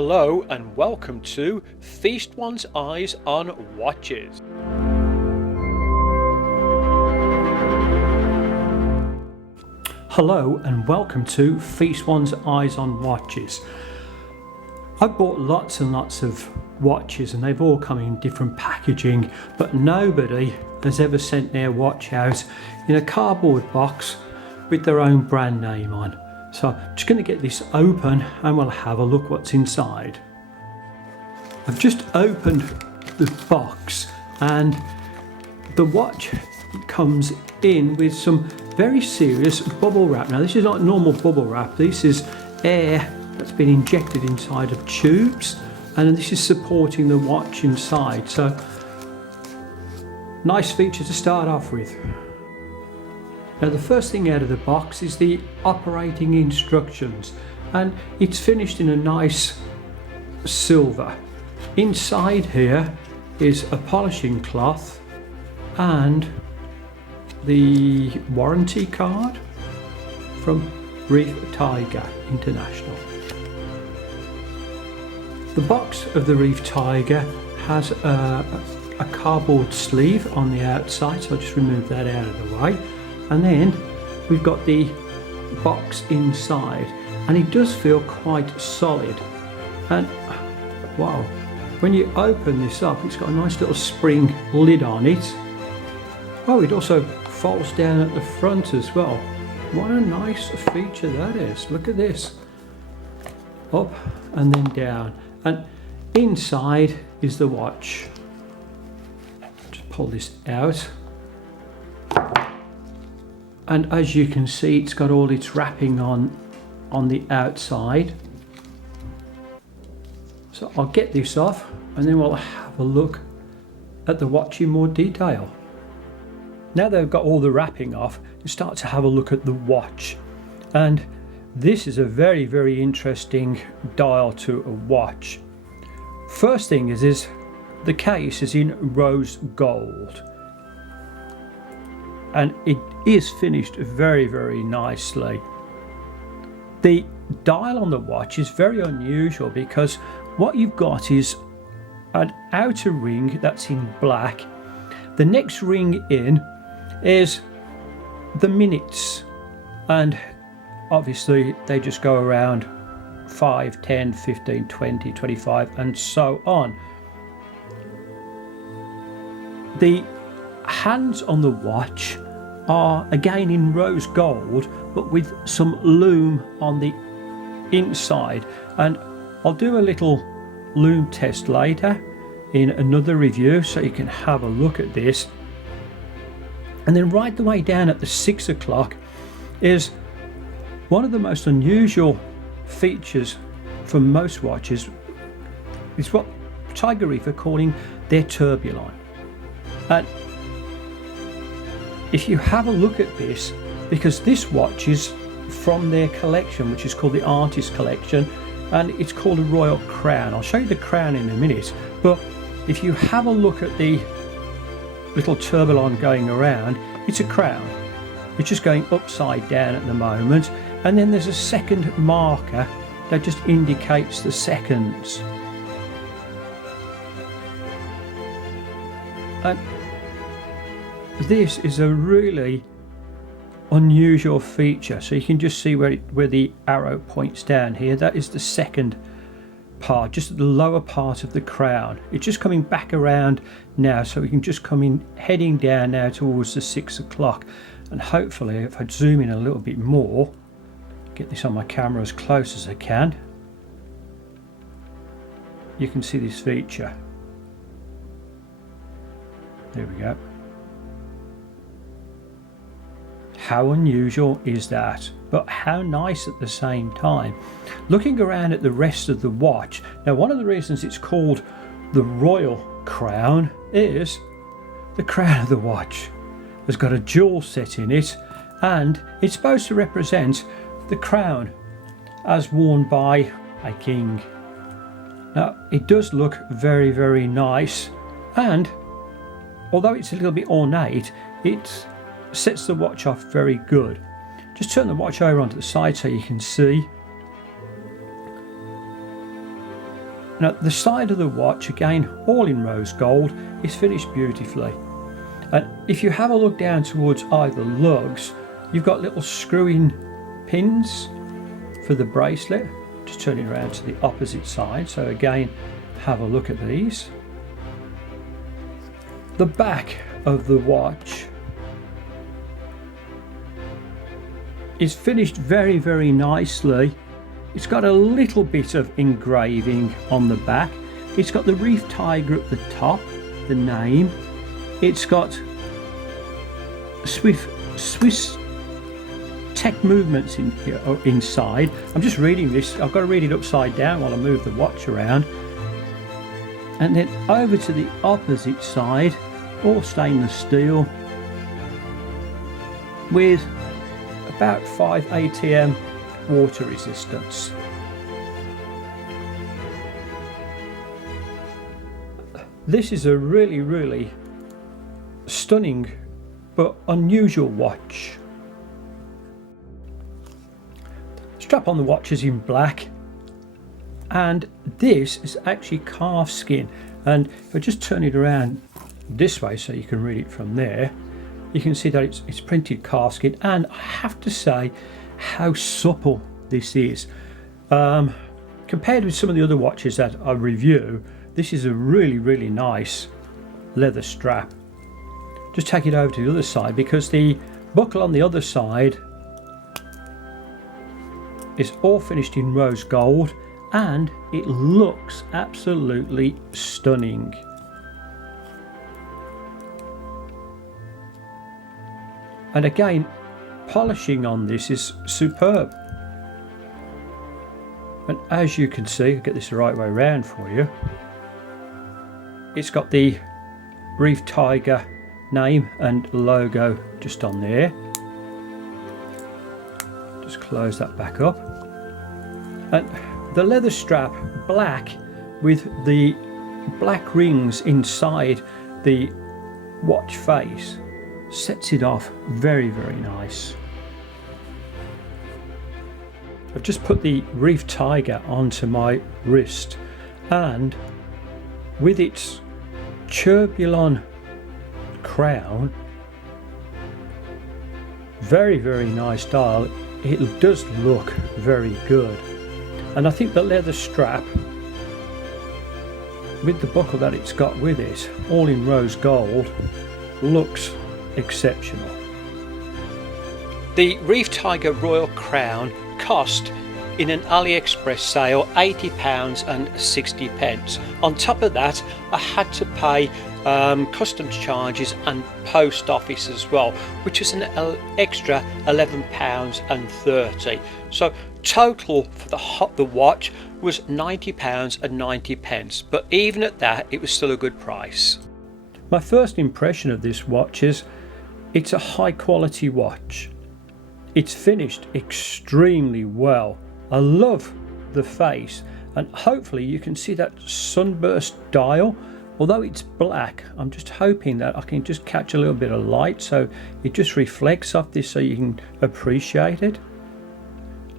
Hello and welcome to Feast One's Eyes on Watches. Hello and welcome to Feast One's Eyes on Watches. I've bought lots and lots of watches and they've all come in different packaging, but nobody has ever sent their watch out in a cardboard box with their own brand name on. So I'm just going to get this open and we'll have a look what's inside. I've just opened the box and the watch comes in with some very serious bubble wrap. Now this is not normal bubble wrap, this is air that's been injected inside of tubes and this is supporting the watch inside. So nice feature to start off with. Now the first thing out of the box is the operating instructions and it's finished in a nice silver. Inside here is a polishing cloth and the warranty card from Reef Tiger International. The box of the Reef Tiger has a cardboard sleeve on the outside, so I'll just remove that out of the way. And then we've got the box inside and it does feel quite solid. And wow, when you open this up, it's got a nice little spring lid on it. Oh, it also folds down at the front as well. What a nice feature that is. Look at this. Up and then down. And inside is the watch. Just pull this out. And as you can see, it's got all its wrapping on the outside. So I'll get this off and then we'll have a look at the watch in more detail. Now they've got all the wrapping off, you start to have a look at the watch. And this is a very, very interesting dial to a watch. First thing is the case is in rose gold. And it is finished very, very nicely. The dial on the watch is very unusual because what you've got is an outer ring that's in black. The next ring in is the minutes, and obviously they just go around 5, 10, 15, 20, 25 and so on. The hands on the watch are again in rose gold but with some lume on the inside, and I'll do a little lume test later in another review so you can have a look at this. And then right the way down at the 6 o'clock is one of the most unusual features for most watches. It's what Tiger Reef are calling their turbulon. And if you have a look at this, because this watch is from their collection, which is called the Artist Collection, and it's called a Royal Crown. I'll show you the crown in a minute, but if you have a look at the little turbulon going around, it's a crown. It's just going upside down at the moment, and then there's a second marker that just indicates the seconds. And this is a really unusual feature. So you can just see where the arrow points down here. That is the second part, just at the lower part of the crown. It's just coming back around now, so we can just come in heading down now towards the 6 o'clock. And hopefully, if I zoom in a little bit more, get this on my camera as close as I can, you can see this feature. There we go. How unusual is that? But how nice at the same time. Looking around at the rest of the watch, now one of the reasons it's called the Royal Crown is the crown of the watch has got a jewel set in it, and it's supposed to represent the crown as worn by a king. Now it does look very, very nice, and although it's a little bit ornate, it sets the watch off very good. Just turn the watch over onto the side so you can see. Now the side of the watch, again all in rose gold, is finished beautifully. And if you have a look down towards either lugs, you've got little screw-in pins for the bracelet. Just turn it around to the opposite side, so again have a look at these. The back of the watch is finished very, very nicely. It's got a little bit of engraving on the back. It's got the Reef Tiger at the top, the name. It's got Swiss tech movements in here, inside. I'm just reading this. I've got to read it upside down while I move the watch around. And then over to the opposite side, all stainless steel with about 5 ATM water resistance. This is a really, really stunning but unusual watch. Strap on the watch is in black, and this is actually calf skin. And if I just turn it around this way so you can read it from there, you can see that it's printed calf skin, and I have to say how supple this is. Compared with some of the other watches that I review, this is a really, really nice leather strap. Just take it over to the other side, because the buckle on the other side is all finished in rose gold, and it looks absolutely stunning. And again, polishing on this is superb. And as you can see, I'll get this the right way around for you. It's got the Reef Tiger name and logo just on there. Just close that back up. And the leather strap, black, with the black rings inside the watch face, sets it off very, very nice. I've just put the Reef Tiger onto my wrist, and with its Tourbillon crown, very, very nice dial, it does look very good. And I think the leather strap with the buckle that it's got with it, all in rose gold, looks exceptional. The Reef Tiger Royal Crown cost, in an AliExpress sale, £80.60. On top of that, I had to pay customs charges and post office as well, which is an extra £11.30. So total for the watch was £90.90, but even at that it was still a good price. My first impression of this watch is it's a high quality watch. It's finished extremely well. I love the face, and hopefully you can see that sunburst dial. Although it's black, I'm just hoping that I can just catch a little bit of light so it just reflects off this so you can appreciate it.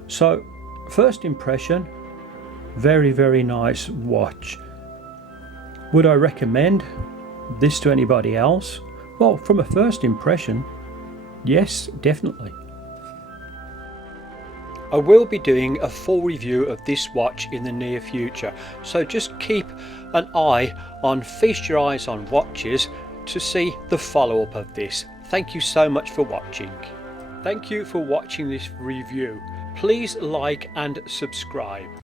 So first impression, very, very nice watch. Would I recommend this to anybody else? Well, from a first impression, yes, definitely. I will be doing a full review of this watch in the near future, so just keep an eye on Feast Your Eyes on Watches to see the follow-up of this. Thank you so much for watching. Thank you for watching this review. Please like and subscribe.